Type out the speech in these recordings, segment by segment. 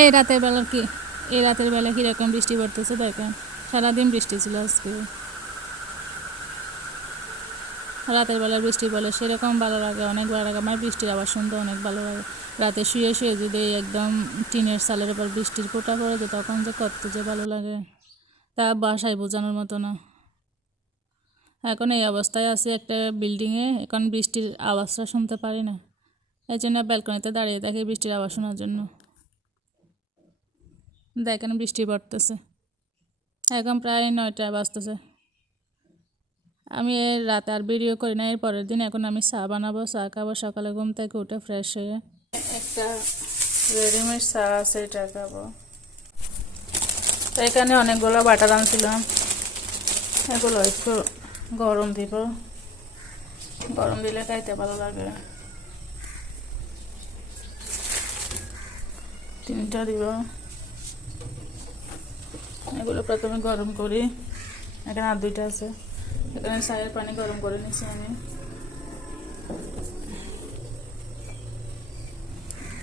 এই রাতের বেলা কি, এই রাতের বেলা কীরকম বৃষ্টি পড়তেছে দেখেন। সারাদিন বৃষ্টি ছিল আজকে। রাতের বেলা বৃষ্টি পড়লে সেরকম ভালো লাগে, অনেক ভালো লাগে। আমার বৃষ্টির আবার শুনতে অনেক ভালো লাগে। রাতে শুয়ে শুয়ে যদি একদম টিনের সালের উপর বৃষ্টির ফোঁটা পড়ে যে তখন যে কত যে ভালো লাগে। তা বাসায় বোঝানোর মতো না। এখন এই অবস্থায় আছি একটা বিল্ডিংয়ে, এখন বৃষ্টির আওয়াজটা শুনতে পারি না। এই জন্য ব্যালকনিতে দাঁড়িয়ে থাকি বৃষ্টির আওয়াজ শোনার জন্য। দেখেন বৃষ্টি পড়তেছে। এখন প্রায় নয়টা বাজতেছে। আমি রাতে আর ভিডিও করি না, এর পরের দিন এখন আমি চা বানাবো, চা খাব, সকালে ঘুম থেকে উঠে ফ্রেশ হয়ে। একটা রেডিমেড চা আছে, এটা খাব। তো এখানে অনেকগুলো বাটার আনছিলাম। এগুলো একটু গরম দিব। গরম দিলে খাইতে ভালো লাগে। তিনটা দিব। এগুলো প্রথমে গরম করি। এখানে আর দুইটা আছে। এখানে চায়ের পানি গরম করে নিচ্ছি আমি।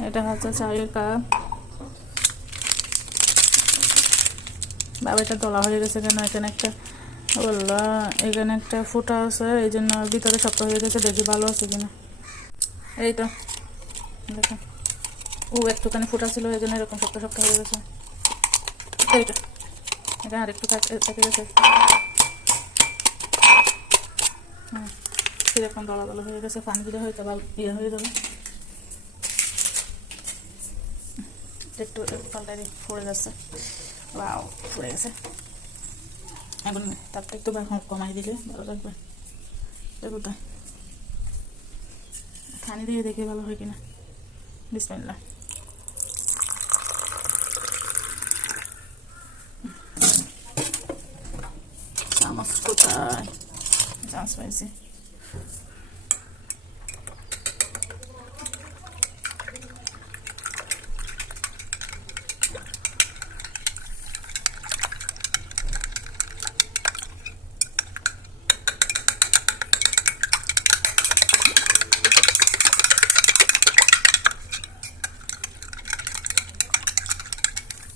এটা হচ্ছে চায়ের কাপ। বাবা, এটা তোলা হয়ে গেছে কেন? এখানে একটা বললা এখানে একটা ফুটা আছে, এই জন্য ভিতরে শক্ত হয়ে গেছে। দেখি ভালো আছে কিনা। এই তো। দেখো। ও, একটুখানি ফুটা ছিল, এই জন্য এরকম শক্ত শক্ত হয়ে গেছে। এইটা এটা আর একটু থাকে গেছে হুম সেরকম দলা হয়ে গেছে পানি দিলে হয়তো বা ইয়ে হয়ে যাবে একটু পাল্টাই দিই যাচ্ছে বাও পড়ে গেছে এখন তারটা একটু কমাই দিলে ভালো লাগবে দেখো তাই পানি দিয়ে দেখে ভালো হয় কিনা বিসমিল্লা চামচ কোথায় চামচ পাইছি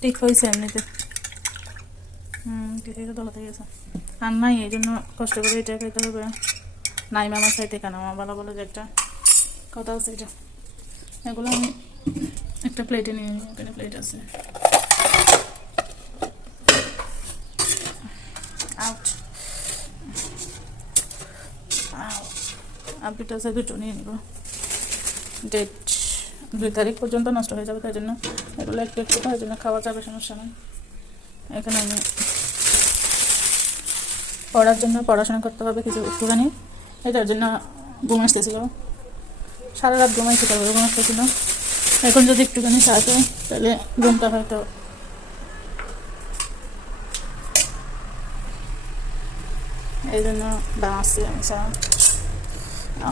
ঠিক হয়েছে এমনিতে হুম ঠিক আছে দলা থেকে গেছে আর নাই, এই জন্য কষ্ট করে এটা খাইতে হবে। নাই মামা চাইতে কেন? আমার ভালো বলে যে একটা কথা আছে এটা। এগুলো আমি একটা প্লেটে নিয়ে নিই এখানে প্লেট আছে। আউট আর দুটো আছে, দুটো নিয়ে নিব। ডেট দুই তারিখ পর্যন্ত নষ্ট হয়ে যাবে, তাই জন্য এগুলো একটু একটু তাই জন্য খাওয়া যাবে, সমস্যা নেই। এখানে আমি পড়ার জন্য পড়াশোনা করতে হবে কিছু একটুখানি। এটার জন্য ঘুম আসতেছিল। সারা রাত ঘুমাইছে তারপরে ঘুম আসতেছিল। এখন যদি একটুখানি চা খাই তাহলে ঘুমটা হয়তো এই জন্য বানাচ্ছি আমি ও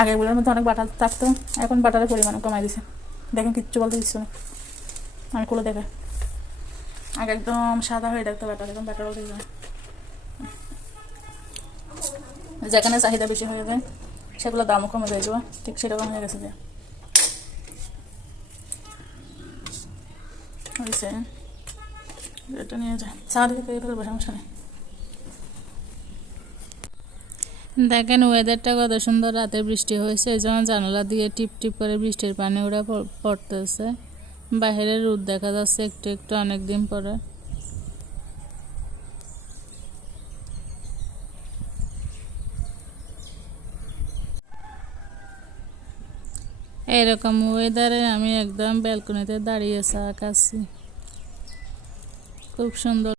আগেগুলোর মধ্যে অনেক বাটার থাকতো, এখন বাটারের পরিমাণ কমাই দিছে। দেখেন কিচ্ছু বলতে দিচ্ছ না। আমি খুলে দেখে। আগে একদম সাদা হয়ে থাকতো বাটার একদম বলতে দিচ্ছে যেখানে চাহিদা বেশি হয়ে যায় সেগুলো দামও কমে যায় যাওয়া ঠিক সেরকম হয়ে গেছে যে। হয়েছে। এটা নিয়ে দেখেন ওয়েদারটা কত সুন্দর, রাতে বৃষ্টি হয়েছে, এই জন্য জানালা দিয়ে টিপ টিপ করে বৃষ্টির পানি ওরা পড়তেছে। বাইরের রোদ দেখা যাচ্ছে একটু একটু অনেক দিন পরে। এরকম ওয়েদারে আমি একদম ব্যালকনিতে দাঁড়িয়ে চা খাচ্ছি। খুব সুন্দর